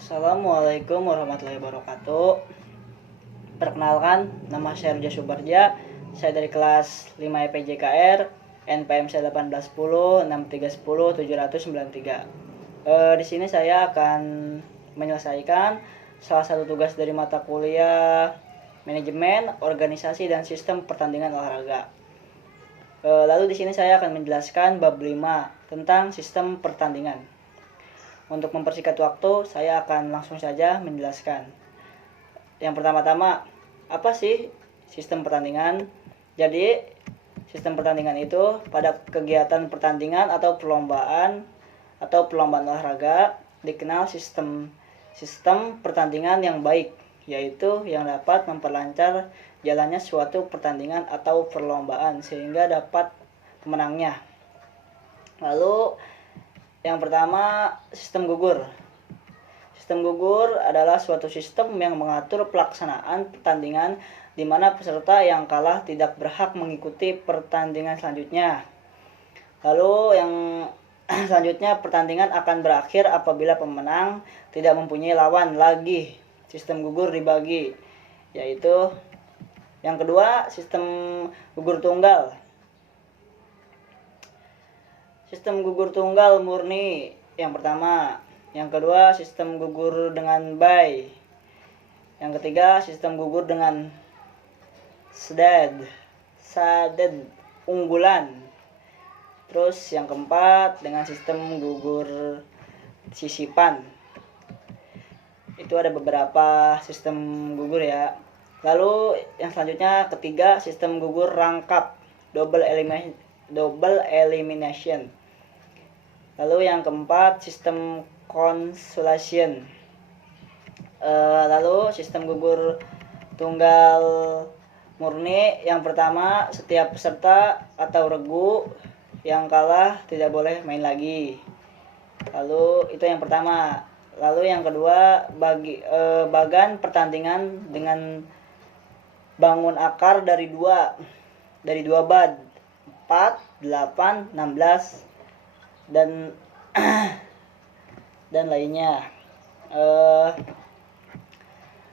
Assalamualaikum warahmatullahi wabarakatuh. Perkenalkan, nama saya Ruja Subarja. Saya dari kelas 5 EPJKR, NPMC 1810 6310 793. Di sini saya akan menyelesaikan salah satu tugas dari mata kuliah Manajemen, Organisasi dan Sistem Pertandingan Olahraga. Lalu di sini saya akan menjelaskan bab 5 tentang sistem pertandingan. Untuk mempersingkat waktu, saya akan langsung saja menjelaskan. Yang pertama-tama, apa sih sistem pertandingan? Jadi, sistem pertandingan itu pada kegiatan pertandingan atau perlombaan olahraga dikenal sistem pertandingan yang baik, yaitu yang dapat memperlancar jalannya suatu pertandingan atau perlombaan sehingga dapat pemenangnya. Lalu yang pertama, sistem gugur. Sistem gugur adalah suatu sistem yang mengatur pelaksanaan pertandingan di mana peserta yang kalah tidak berhak mengikuti pertandingan selanjutnya. Lalu yang selanjutnya, pertandingan akan berakhir apabila pemenang tidak mempunyai lawan lagi. Sistem gugur dibagi, yaitu yang kedua, sistem gugur tunggal. Sistem gugur tunggal murni yang pertama. Yang kedua, sistem gugur dengan bye. Yang ketiga, sistem gugur dengan saded unggulan. Terus yang keempat, dengan sistem gugur sisipan. Itu ada beberapa sistem gugur ya. Lalu yang selanjutnya, ketiga, sistem gugur rangkap, double elimination. Lalu yang keempat, sistem consolation. Lalu sistem gugur tunggal murni yang pertama, setiap peserta atau regu yang kalah tidak boleh main lagi. Lalu itu yang pertama. Lalu yang kedua, bagan pertandingan dengan bangun akar dari dua bad, 4, 8, 16 dan lainnya.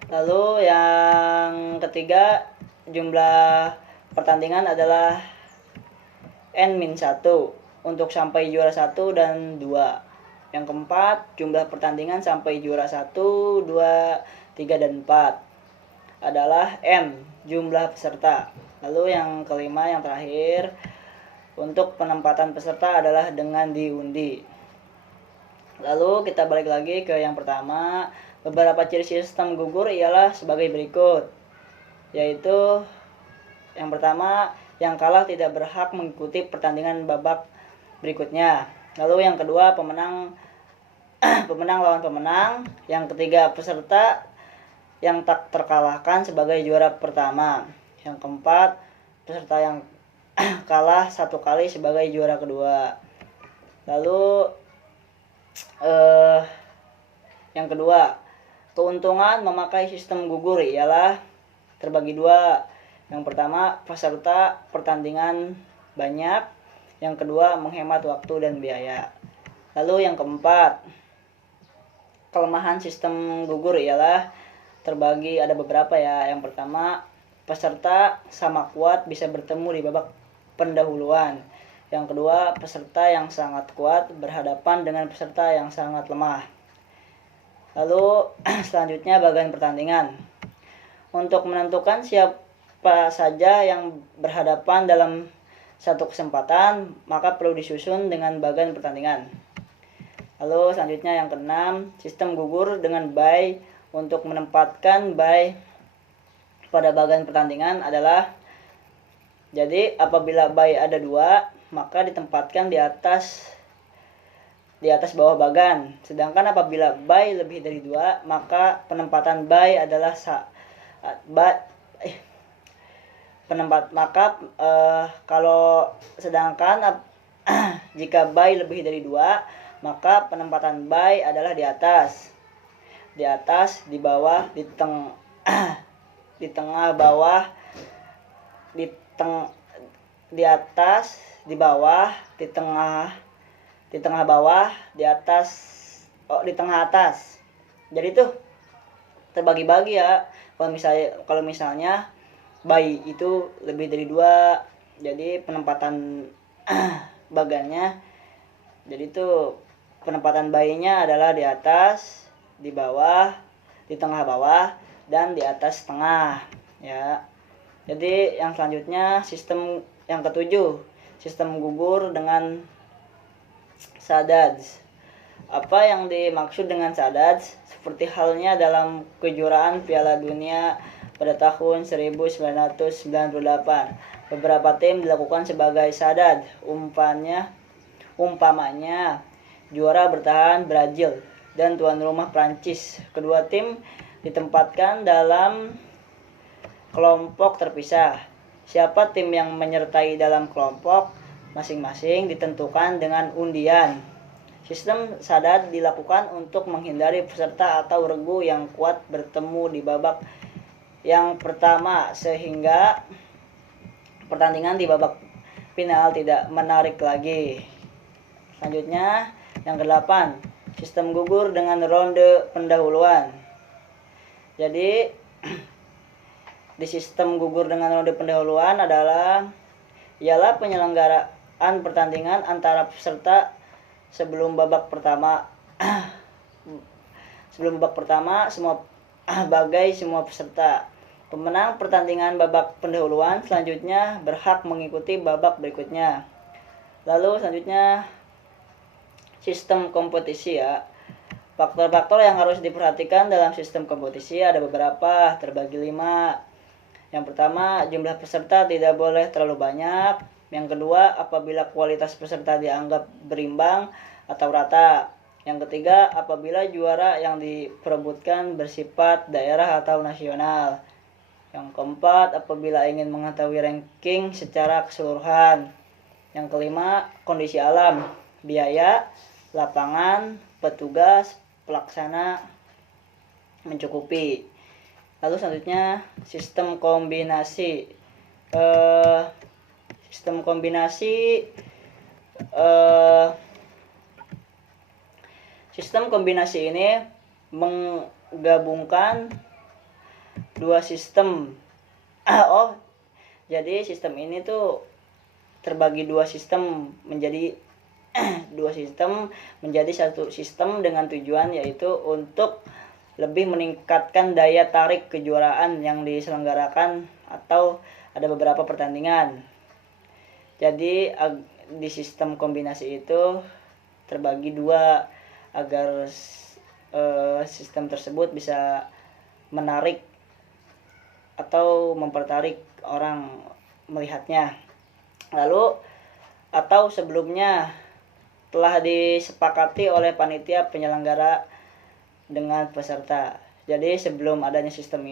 Lalu yang ketiga, jumlah pertandingan adalah N-1 untuk sampai juara 1 dan 2. Yang keempat, jumlah pertandingan sampai juara 1, 2, 3 dan 4 adalah N, jumlah peserta. Lalu yang kelima, yang terakhir, untuk penempatan peserta adalah dengan diundi. Lalu kita balik lagi ke yang pertama. Beberapa ciri sistem gugur ialah sebagai berikut, yaitu yang pertama, yang kalah tidak berhak mengikuti pertandingan babak berikutnya. Lalu yang kedua, pemenang lawan pemenang. Yang ketiga, peserta yang tak terkalahkan sebagai juara pertama. Yang keempat, peserta yang kalah satu kali sebagai juara kedua. Lalu yang kedua, keuntungan memakai sistem gugur ialah terbagi dua. Yang pertama, peserta pertandingan banyak. Yang kedua, menghemat waktu dan biaya. Lalu yang keempat, kelemahan sistem gugur ialah terbagi ada beberapa ya. Yang pertama, peserta sama kuat bisa bertemu di babak pendahuluan. Yang kedua, peserta yang sangat kuat berhadapan dengan peserta yang sangat lemah. Lalu selanjutnya, bagian pertandingan. Untuk menentukan siapa saja yang berhadapan dalam satu kesempatan, maka perlu disusun dengan bagian pertandingan. Lalu selanjutnya yang keenam, sistem gugur dengan bye. Untuk menempatkan bye pada bagian pertandingan adalah, jadi apabila bye ada 2, maka ditempatkan di atas bawah bagan. Sedangkan apabila bye lebih dari 2, maka penempatan bye adalah jika bye lebih dari 2, maka penempatan bye adalah di atas, di bawah, di tengah bawah, di atas, di bawah, di tengah bawah, di atas, di tengah atas. Jadi tuh terbagi-bagi ya. Kalau misalnya bayi itu lebih dari dua, jadi penempatan bagannya, jadi tuh penempatan bayinya adalah di atas, di bawah, di tengah bawah, dan di atas tengah ya. Jadi yang selanjutnya sistem yang ketujuh, sistem gugur dengan sadaj. Apa yang dimaksud dengan sadaj? Seperti halnya dalam kejuaraan Piala Dunia pada tahun 1998. Beberapa tim dilakukan sebagai sadaj. Umpamanya juara bertahan Brazil dan tuan rumah Prancis. Kedua tim ditempatkan dalam kelompok terpisah. Siapa tim yang menyertai dalam kelompok masing-masing ditentukan dengan undian. Sistem sadad dilakukan untuk menghindari peserta atau regu yang kuat bertemu di babak yang pertama sehingga pertandingan di babak final tidak menarik lagi. Selanjutnya yang ke-8, sistem gugur dengan ronde pendahuluan. Jadi di sistem gugur dengan ronde pendahuluan ialah penyelenggaraan pertandingan antara peserta sebelum babak pertama semua semua peserta. Pemenang pertandingan babak pendahuluan selanjutnya berhak mengikuti babak berikutnya. Lalu selanjutnya sistem kompetisi ya. Faktor-faktor yang harus diperhatikan dalam sistem kompetisi ada beberapa, terbagi 5. Yang pertama, jumlah peserta tidak boleh terlalu banyak. Yang kedua, apabila kualitas peserta dianggap berimbang atau rata. Yang ketiga, apabila juara yang diperebutkan bersifat daerah atau nasional. Yang keempat, apabila ingin mengetahui ranking secara keseluruhan. Yang kelima, kondisi alam, biaya, lapangan, petugas, pelaksana mencukupi. Lalu selanjutnya sistem kombinasi. Sistem kombinasi ini menggabungkan dua sistem. Jadi sistem ini tuh terbagi dua sistem menjadi satu sistem dengan tujuan yaitu untuk lebih meningkatkan daya tarik kejuaraan yang diselenggarakan atau ada beberapa pertandingan. Jadi di sistem kombinasi itu terbagi dua agar sistem tersebut bisa menarik atau mempertarik orang melihatnya. Lalu atau sebelumnya telah disepakati oleh panitia penyelenggara dengan peserta. Jadi sebelum adanya sistem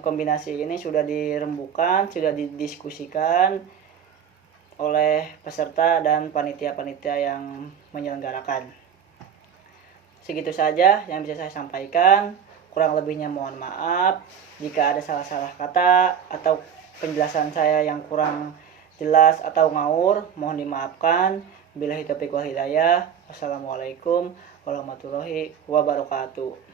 kombinasi ini sudah dirembukan, sudah didiskusikan oleh peserta dan panitia-panitia yang menyelenggarakan. Segitu saja yang bisa saya sampaikan. Kurang lebihnya mohon maaf jika ada salah-salah kata atau penjelasan saya yang kurang jelas atau ngawur, mohon dimaafkan. Billahi taufiq wal hidayah. Wassalamualaikum warahmatullahi wabarakatuh.